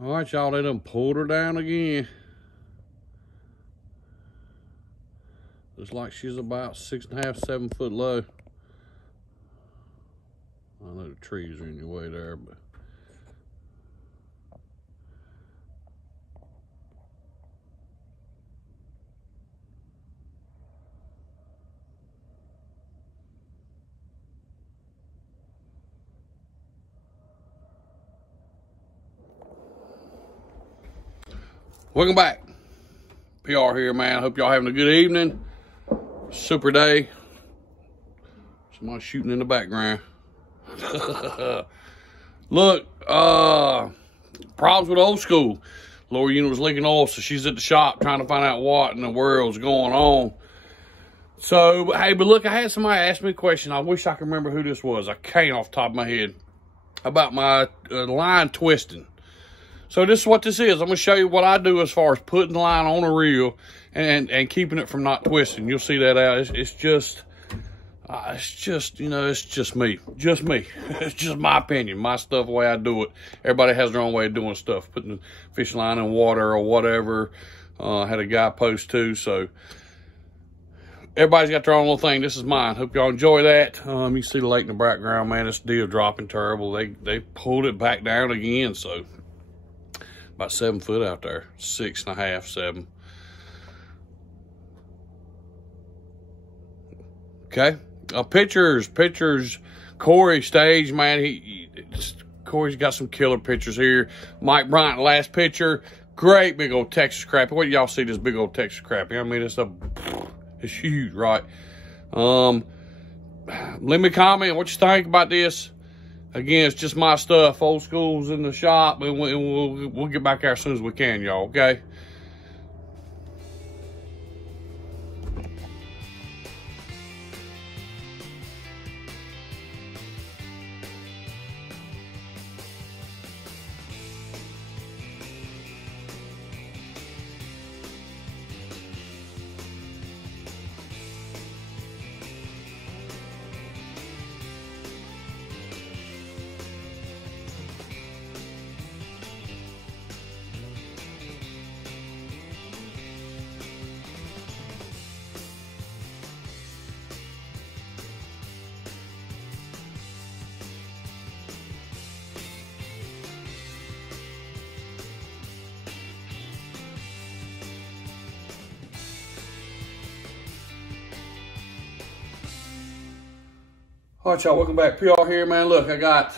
All right, y'all, they done pulled her down again. Looks like she's about 6.5, 7 foot low. I know the trees are in your way there, but. Welcome back. PR here, man. Hope y'all having a good evening. Super day. Somebody shooting in the background. Look, problems with Old School. Lower unit was leaking oil, so she's at the shop trying to find out what in the world's going on. So, hey, but look, I had somebody ask me a question. I wish I could remember who this was. I can't off the top of my head. About my line twisting. So this is what this is. I'm going to show you what I do as far as putting the line on a reel and keeping it from not twisting. You'll see that out. It's just, you know, it's just me. Just me. It's just my opinion, my stuff, the way I do it. Everybody has their own way of doing stuff, putting the fish line in water or whatever. I had a guy post too, so everybody's got their own little thing. This is mine. Hope y'all enjoy that. You can see the lake in the background, man. This deal dropping terrible. They pulled it back down again, so about 7 foot out there, 6.5, 7. Okay, pictures. Corey Stage, man. Corey's got some killer pictures here. Mike Bryant, last picture, great big old Texas crappie. What do y'all see this big old Texas crappie? I mean, it's huge, right? Let me comment what you think about this. Again, it's just my stuff. Old School's in the shop, and we'll get back there as soon as we can, y'all, okay? All right, y'all, welcome back. PR here, man. Look, I got,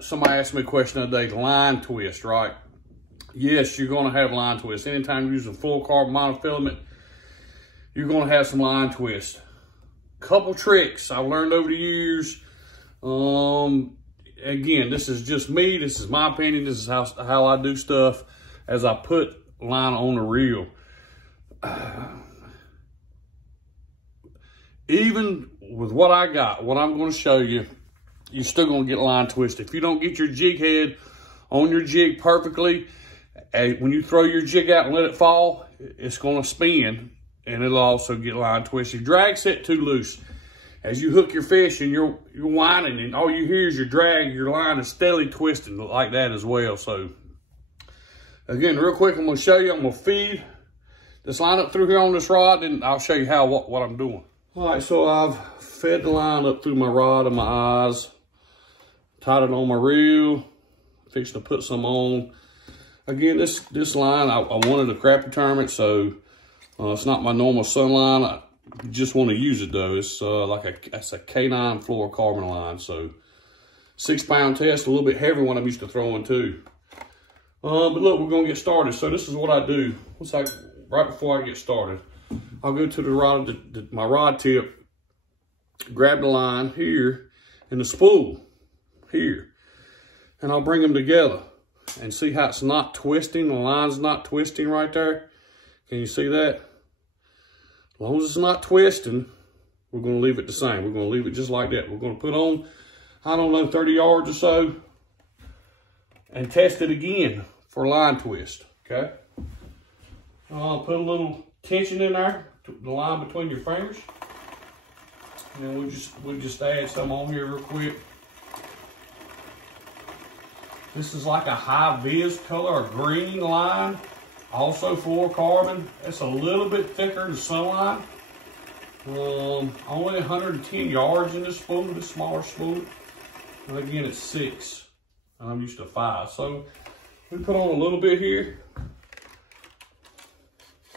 somebody asked me a question the other day, line twist, right? Yes, you're going to have line twist. Anytime you're using fluorocarbon monofilament, you're going to have some line twist. Couple tricks I've learned over the years. Again, this is just me. This is my opinion. This is how I do stuff as I put line on the reel. Even with what I got, what I'm going to show you, you're still going to get line twisted. If you don't get your jig head on your jig perfectly, when you throw your jig out and let it fall, it's going to spin, and it'll also get line twisted. Drag set too loose. As you hook your fish and you're winding, and all you hear is your drag, your line is steadily twisting like that as well. So, again, real quick, I'm going to show you. I'm going to feed this line up through here on this rod, and I'll show you what I'm doing. All right, so I've fed the line up through my rod and my eyes, tied it on my reel, fixing to put some on. Again, this line, I wanted a crappie tournament, so it's not my normal sun line. I just want to use it though. It's it's a K9 fluorocarbon line, so 6-pound test, a little bit heavier one I'm used to throwing too. But look, we're gonna get started. So this is what I do. Looks like right before I get started, I'll go to the rod, my rod tip, grab the line here and the spool here, and I'll bring them together and see how it's not twisting. The line's not twisting right there. Can you see that? As long as it's not twisting, we're going to leave it the same. We're going to leave it just like that. We're going to put on, I don't know, 30 yards or so and test it again for line twist, okay? I'll put a little tension in there, the line between your fingers. And we'll just add some on here real quick. This is like a high vis color, a green line, also fluorocarbon. It's a little bit thicker than Sunline. Only 110 yards in this spool, this smaller spool. And again, it's 6. And I'm used to 5. So we put on a little bit here.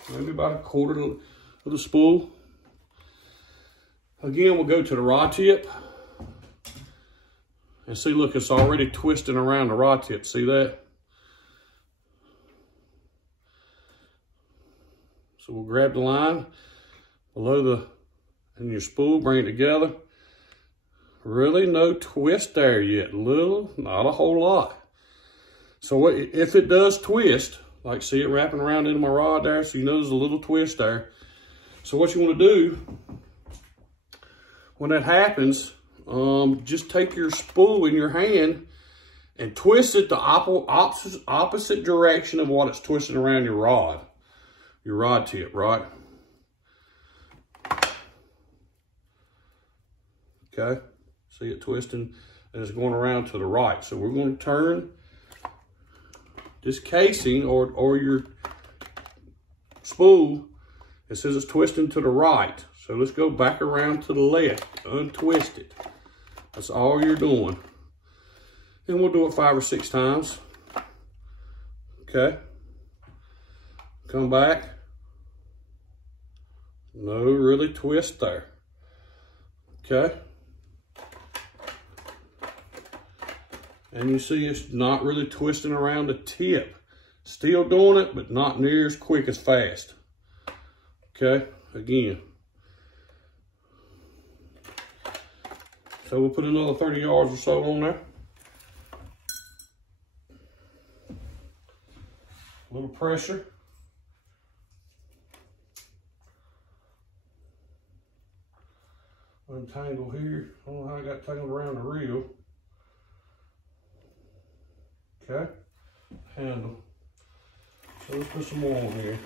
Maybe about a quarter of the spool. Again, we'll go to the rod tip. And see, look, it's already twisting around the rod tip. See that? So we'll grab the line below and your spool, bring it together. Really no twist there yet. Little, not a whole lot. So if it does twist, like see it wrapping around into my rod there, so you know there's a little twist there. So what you want to do when that happens, just take your spool in your hand and twist it the opposite direction of what it's twisting around your rod tip, right? Okay, see it twisting and it's going around to the right. So we're going to turn this casing or your spool. It says it's twisting to the right. So let's go back around to the left, untwist it. That's all you're doing. And we'll do it 5 or 6 times. Okay. Come back. No really twist there. Okay. And you see it's not really twisting around the tip. Still doing it, but not near as quick as fast. Okay, again. So we'll put another 30 yards or so on there. A little pressure. Untangle here. I don't know how I got tangled around the reel. Okay, handle. So let's put some more on here.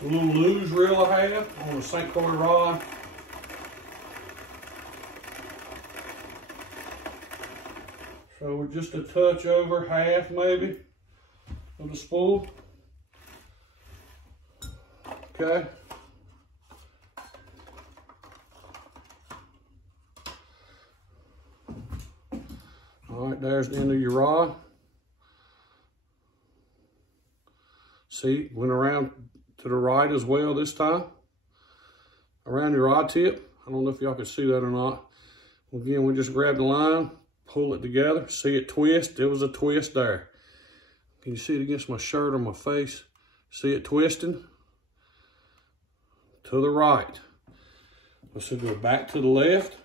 A little luge reel I have on the St. Croix rod. So we're just a touch over half maybe of the spool. Okay. All right, there's the end of your rod. See, went around to the right as well this time. Around your rod tip. I don't know if y'all can see that or not. Again, we just grab the line, pull it together, see it twist. There was a twist there. Can you see it against my shirt or my face? See it twisting? To the right. Let's go back to the left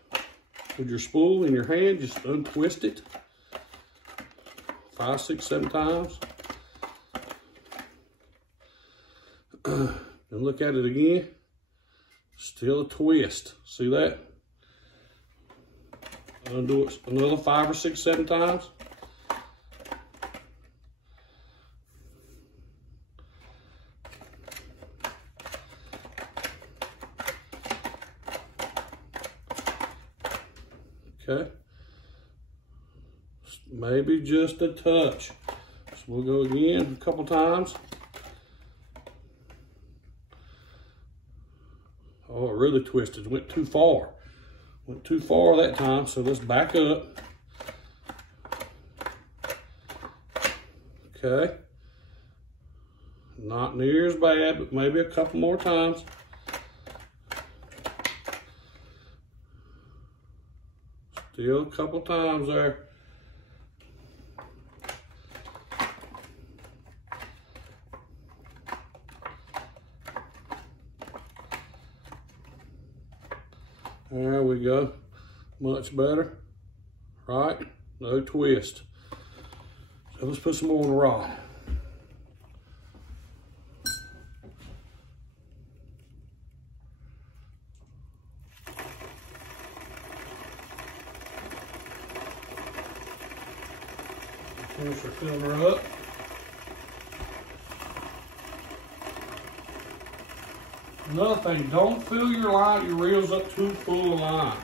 with your spool in your hand. Just untwist it 5, 6, 7 times. And look at it again. Still a twist. See that? Undo it another 5 or 6, 7 times. Okay. Maybe just a touch. So we'll go again a couple times. Oh, it really twisted. Went too far. Went too far that time, so let's back up. Okay. Not near as bad, but maybe a couple more times. Still a couple times there. There we go. Much better. Right? No twist. So let's put some more on the rod. Finish our filter up. Another thing, don't fill your reels up too full of line,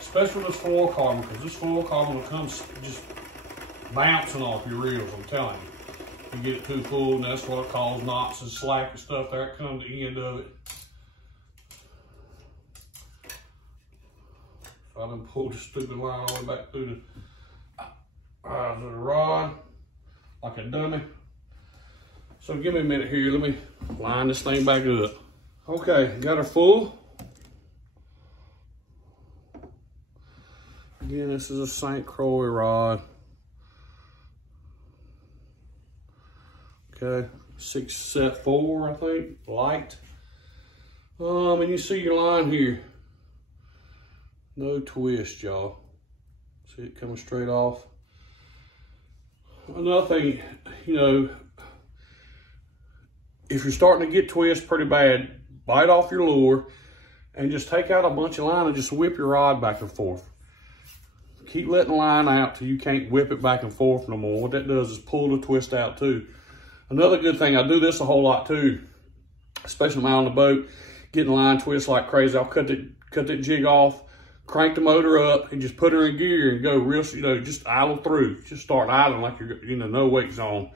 especially with this fluorocarbon, because this fluorocarbon will come just bouncing off your reels, I'm telling you. You get it too full, and that's what it causes knots and slack and stuff. There it comes the end of it. So I done pulled the stupid line all the way back through the rod like a dummy. So give me a minute here. Let me line this thing back up. Okay, got her full. Again, this is a St. Croix rod. Okay, 6 set 4, I think, light. And you see your line here. No twist, y'all. See it coming straight off. Another thing, you know, if you're starting to get twist pretty bad, bite off your lure and just take out a bunch of line and just whip your rod back and forth. Keep letting line out till you can't whip it back and forth no more. What that does is pull the twist out too. Another good thing, I do this a whole lot too, especially when I'm on the boat, getting line twist like crazy. I'll cut that jig off, crank the motor up, and just put her in gear and go real, you know, just idle through. Just start idling like you're, you know, no wake zone.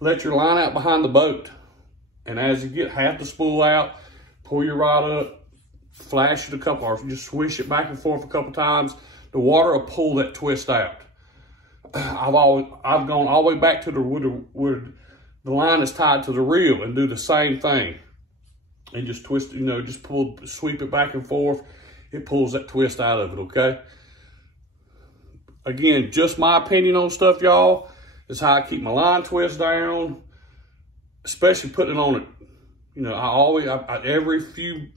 Let your line out behind the boat. And as you get half the spool out, pull your rod up, flash it a couple, or just swish it back and forth a couple times. The water will pull that twist out. I've gone all the way back to where the line is tied to the reel and do the same thing. And just twist, you know, just sweep it back and forth. It pulls that twist out of it, okay? Again, just my opinion on stuff, y'all. Is how I keep my line twist down, especially putting it on it. You know, every few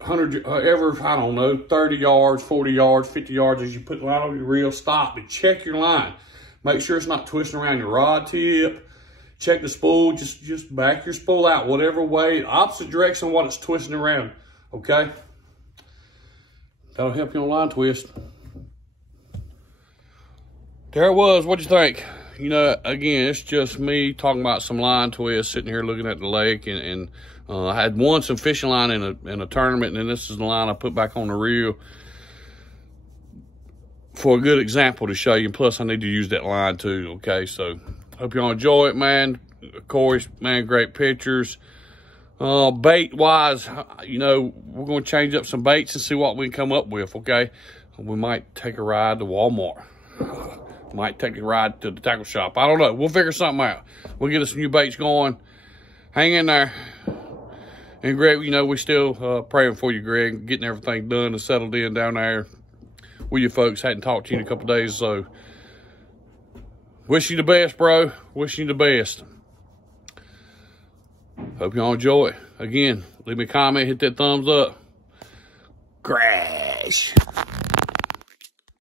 hundred, I don't know, 30 yards, 40 yards, 50 yards, as you put the line on your reel, stop and check your line. Make sure it's not twisting around your rod tip. Check the spool, just back your spool out, whatever way, opposite direction of what it's twisting around, okay? That'll help you on line twist. There it was, what'd you think? You know, again, it's just me talking about some line twists, sitting here looking at the lake, and I had won some fishing line in a tournament, and then this is the line I put back on the reel for a good example to show you. And plus, I need to use that line too, okay? So, hope y'all enjoy it, man. Of course, man, great pictures. Bait-wise, you know, we're going to change up some baits and see what we can come up with, okay? We might take a ride to Walmart. Might take a ride to the tackle shop. I don't know. We'll figure something out. We'll get us some new baits going. Hang in there. And Greg, you know, we still praying for you, Greg, getting everything done and settled in down there with you folks. Hadn't talked to you in a couple days, so wish you the best, bro. Wish you the best. Hope y'all enjoy it. Again, leave me a comment, hit that thumbs up. Crash.